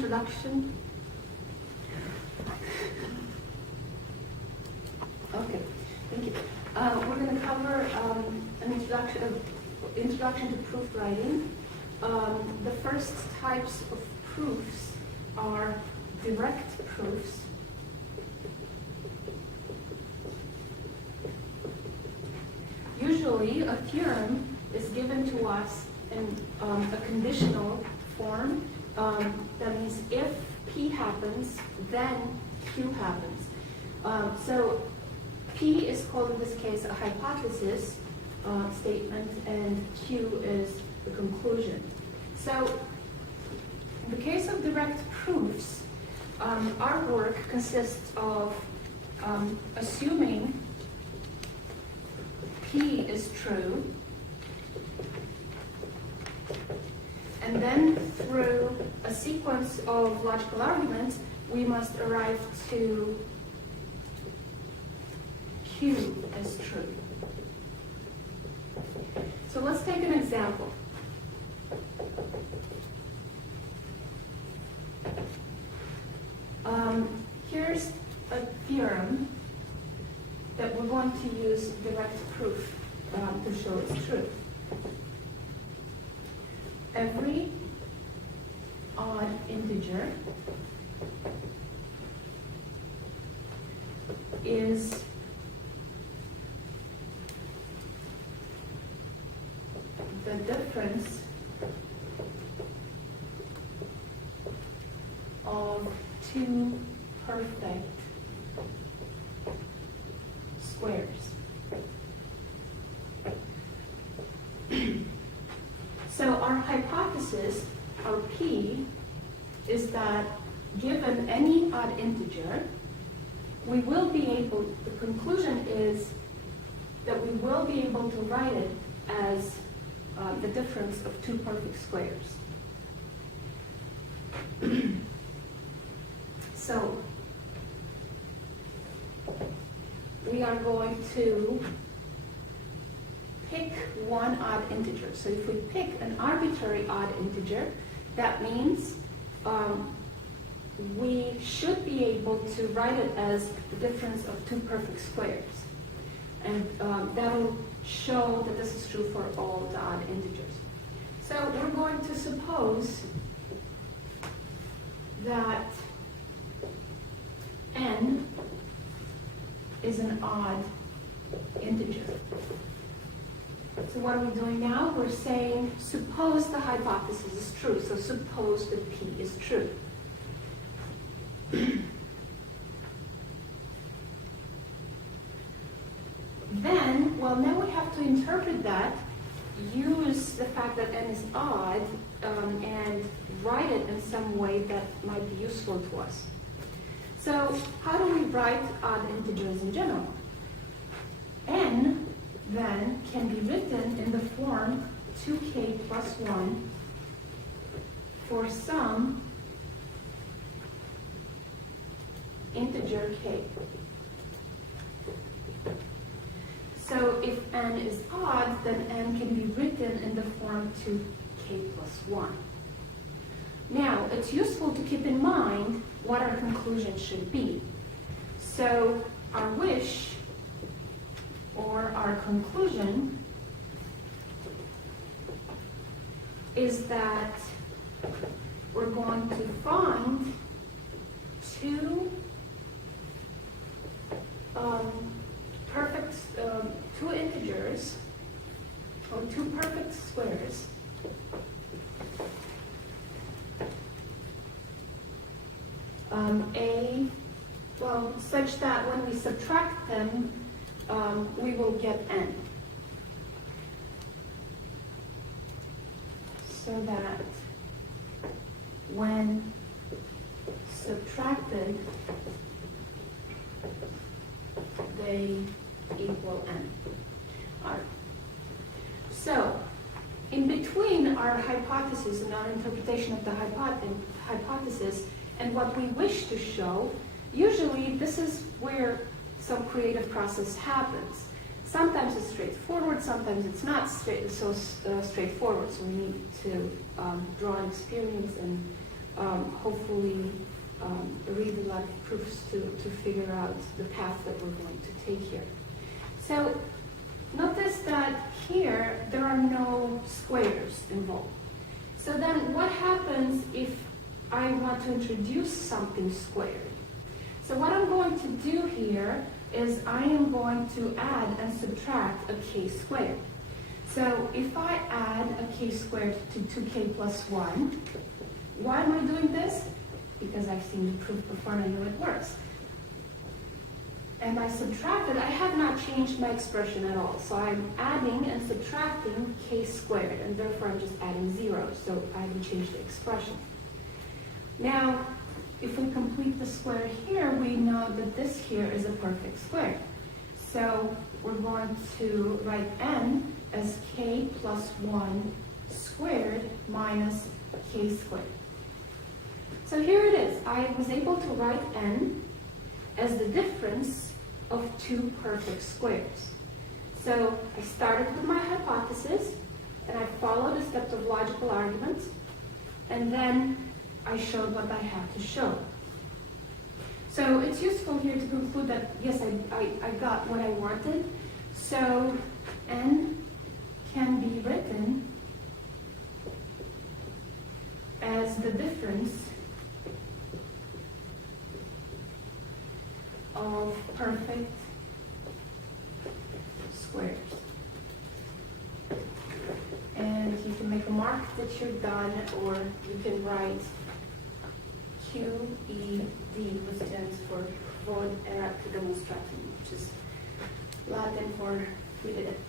introduction? Okay, thank you. We're going to cover an introduction to proof writing. The first types of proofs are direct proofs. Usually, a theorem is given to us in a conditional form. That means if P happens, then Q happens. So P is called in this case a hypothesis statement, and Q is the conclusion. So in the case of direct proofs, our work consists of assuming P is true, and then through a sequence of logical arguments, we must arrive to Q as true. So let's take an example. Here's a theorem that we're going to use direct proof to show it's true. Every odd integer is the difference of two perfect squares. So our hypothesis, our P, is that given any odd integer, we will be able, the conclusion is that we will be able to write it as the difference of two perfect squares. So we are going to pick one odd integer. So if we pick an arbitrary odd integer, that means we should be able to write it as the difference of two perfect squares. And that'll show that this is true for all the odd integers. So we're going to suppose that n is an odd integer. So what are we doing now? We're saying, suppose the hypothesis is true. So suppose that P is true. Then, well, now we have to interpret that, use the fact that n is odd, and write it in some way that might be useful to us. So how do we write odd integers in general? N then can be written in the form 2k plus 1 for some integer k. So if n is odd, then n can be written in the form 2k plus 1. Now, it's useful to keep in mind what our conclusion should be. So our wish or our conclusion is that we're going to find two two integers or two perfect squares such that when we subtract them, we will get n. So that when subtracted, they equal n. All right. So, in between our hypothesis and our interpretation of the hypothesis and what we wish to show, usually this is where some creative process happens. Sometimes it's straightforward, sometimes it's not so straightforward, so we need to draw on experience and hopefully read a lot of proofs to figure out the path that we're going to take here. So notice that here there are no squares involved. So then what happens if I want to introduce something squared? So what I'm going to do here is I am going to add and subtract a k squared. So if I add a k squared to 2k plus 1, why am I doing this? Because I've seen the proof before and I know it works. And I subtracted, I have not changed my expression at all. So I'm adding and subtracting k squared, and therefore I'm just adding 0. So I haven't changed the expression. Now, if we complete the square here, we know that this here is a perfect square. So we're going to write n as k plus 1 squared minus k squared. So here it is. I was able to write n as the difference of two perfect squares. So I started with my hypothesis, and I followed the steps of logical arguments, and then I showed what I have to show. So it's useful here to conclude that, yes, I got what I wanted. So n can be written as the difference of perfect squares. And you can make a mark that you're done, or you can write QED, which stands for Quod erat demonstratum, which is Latin for we did it.